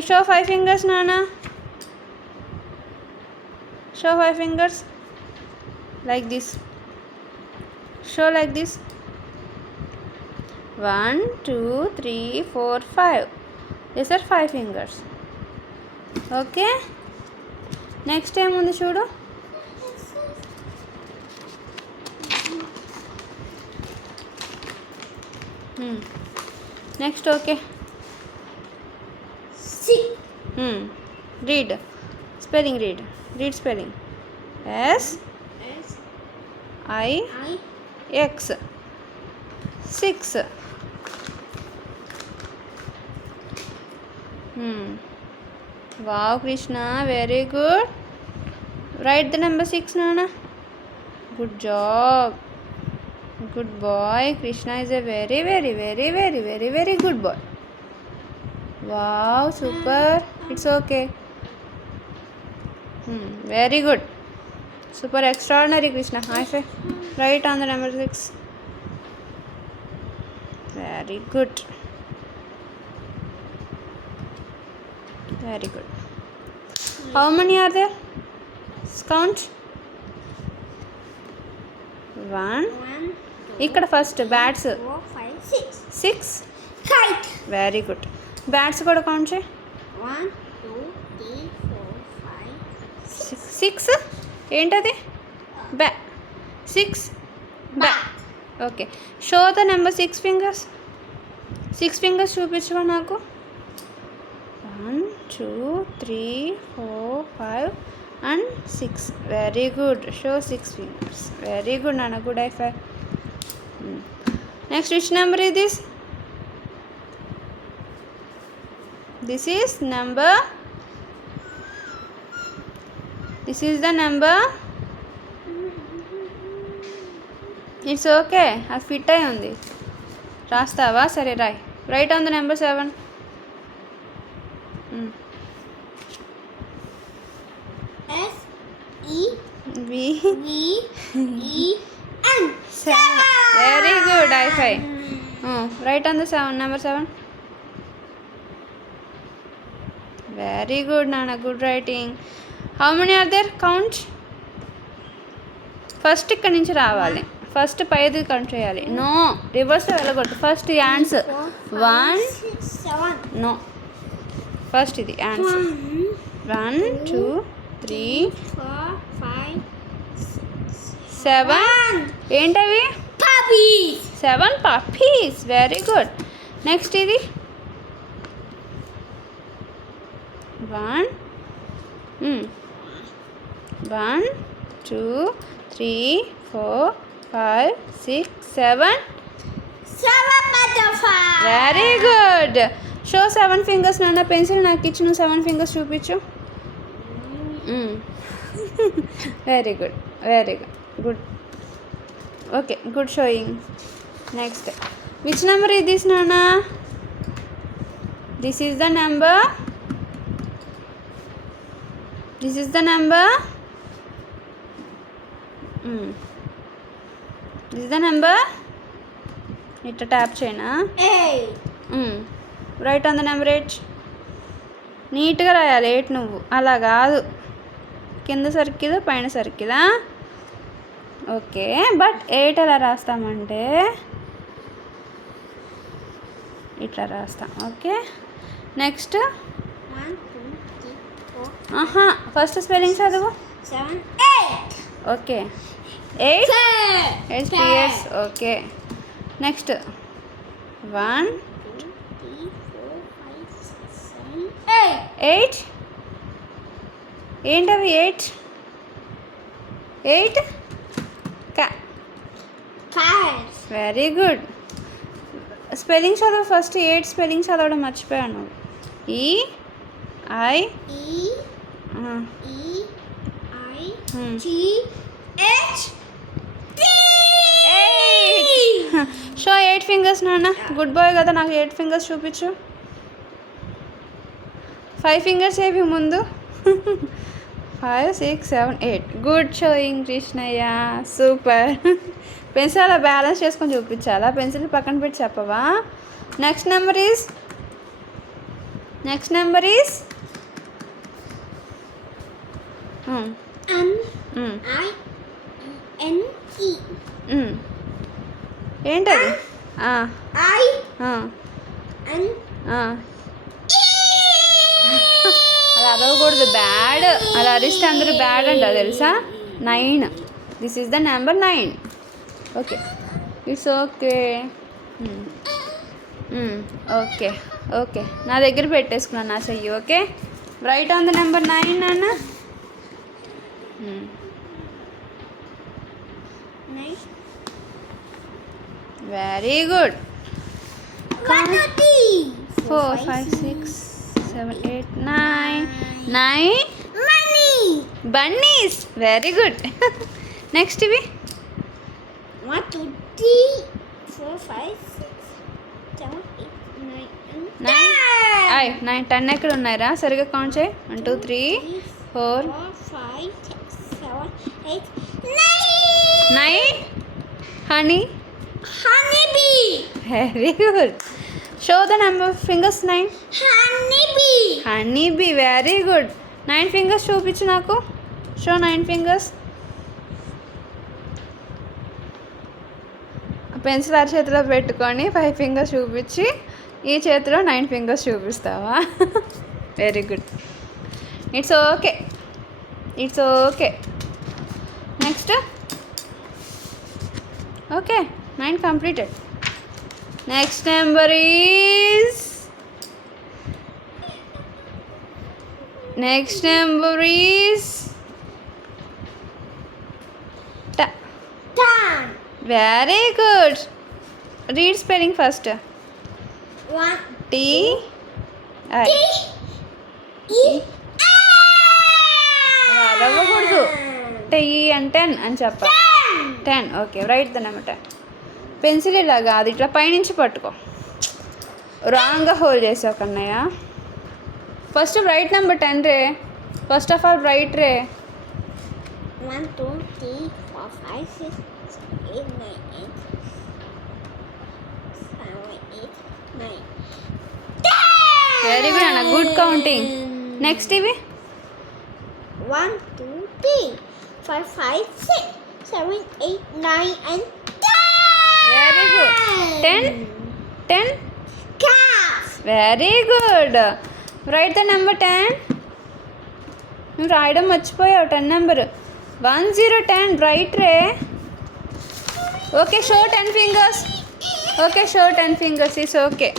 Show 5 fingers, Nana. Show 5 fingers. Like this. Show like this. 1, 2, 3, 4, 5. These are 5 fingers. Okay. Next time on the చూడు. Next, okay. Read. Spelling read. Read spelling. S I X. 6. Wow, Krishna, very good. Write the number 6, Nana. Good job. Good boy. Krishna is a very, very, very, very, very, very good boy. Wow, super. It's okay. Very good. Super extraordinary, Krishna. High five. Write on the number 6. Very good. Very good. How many are there? Count. 1. ఇక్కడ first bats 6. Kite. Very good. Bats కూడా count చేయి. 1, 2, 3, 4, 5, 6. ఏంటది? 6 bat. Okay. Show the number 6 fingers. 6 fingers చూపించవా నాకు? 1, 2, 3, 4, 5 and 6. Very good. Show 6 fingers. Very good, Nana. Good high five. Next, which number is this? This is number. This is the number. It's okay. అది fit అయి ఉంది. రాస్తావా? సరే రాయ్. Write on the number 7. S E V E N. 7. Very good. High five. Right on the 7. Number 7. Very good, Nana. Good writing. How many are there? Count. First ఇక్కడ నుంచి రావాలి. ఫస్ట్ పైది కౌంట్ చేయాలి. నో, రివర్స్ వెళ్ళకూడదు. ఫస్ట్ యాండ్స్ 1. 7. నో, ఫస్ట్ ఇది యాండ్స్ 1, 2, 3, 4, 5, 7. ఏంటవి? puppies. 7 puppies. Very good. నెక్స్ట్ ఇది 1, 2, 3, 4, 5, 6, 7. 7 butterflies. Very good. Show 7 fingers. Nana, pencil నాకు ఇచ్చి నువ్వు 7 fingers చూపించు. Very good. Very good. Good. Okay, good showing. Next, which number is this, Nana? This is the number. This is the number. This is the number. ఇట్లా ట్యాప్ చేయనా? 8. Right on the number 8. నీట్గా రాయాలి. 8 నువ్వు అలా కాదు, కింద సర్కిల్ పైన సర్కిలా. ఓకే, బట్ 8 ఎలా రాస్తామంటే ఇట్లా రాస్తాం. Okay, next 1, 2, 3, 4. ఫస్ట్ స్పెల్లింగ్ చదువు. 7, 8. ఓకే, 8 8 ఓకే. నెక్స్ట్ 1, 2, 3, 4, 5, 6, 7, 8. 8. ఏంటవి? 8 Cats. Very good. స్పెల్లింగ్ చదువు ఫస్ట్. 8 స్పెల్లింగ్ చదవడం మర్చిపోయాను. E I E I T H T. 8. షో 8 ఫింగర్స్, నాన్న. గుడ్ బాయ్ కదా, నాకు 8 ఫింగర్స్ చూపించు. 5 ఫింగర్స్ ఏవి ముందు? 5, 6, 7, 8. Good showing Krishnaiah. Super. Pencil అలా బ్యాలెన్స్ చేసుకొని చూపించాలా? పెన్సిల్ పక్కన పెట్టి చెప్పవా? Next number is next number is M-I-N-E. ఏంటది I-N. అలా అరవకూడదు, బ్యాడ్. అలా అరిస్తే అందరూ బ్యాడ్ అంట, తెలుసా? 9. This is the number 9. Okay, it's okay. Okay okay, నా దగ్గర పెట్టేసుకున్నాను నా చెయ్యి. Okay, right on the number 9 నాన్న. Very good. 4, 5, 6, 7, 8, 9. Money. Bunny's, very good. Next ఇవి 1, 2, 3, 4, 5, 6, 7, 8, 9, 9, 10 ఎక్కడ ఉన్నాయిరా? సరిగా కౌంట్ చేయి. 1, 2, 3, 4, 5, 6, 7, 8, 9. Honey, Honeybee. Very good. Show the number fingers 9. Honeybee. Honey bee, very good. 9 ఫింగర్స్ చూపించు నాకు. షో 9 ఫింగర్స్. పెన్సిల్ అర చేతిలో పెట్టుకొని 5 ఫింగర్స్ చూపించి ఈ చేతిలో 9 ఫింగర్స్ చూపిస్తావా? Very good. It's okay, it's okay. Next. Okay, 9 completed. Next number is 10. Very good. Read spelling first. 1, T I. అలా అరవకూడదు. టీ అండ్ 10 అని చెప్పాలి. 10. Okay, right the number 10. పెన్సిల్ ఇలా కాదు, ఇట్లా పైనుంచి పట్టుకో. రాంగ్గా హోల్డ్ చేసావు Kannayya. First right number 10 ray. First of all right ray. 1, 2, 3, 4, 5, 6, 7, 8, 9, 8. 7, 8, 9. Very good అన్న, గుడ్ కౌంటింగ్. నెక్స్ట్ ఇవి 1, 2, 3, 4, 5, 6, 7, 8, 9, and 10. Very good. 10. Calf. Very good. Right the number 10. నువ్వు రాయడం మర్చిపోయావు 10 నెంబర్. 1, 0, 10 రైట్ రే. Okay, show 10 fingers. Okay, show 10 fingers is okay.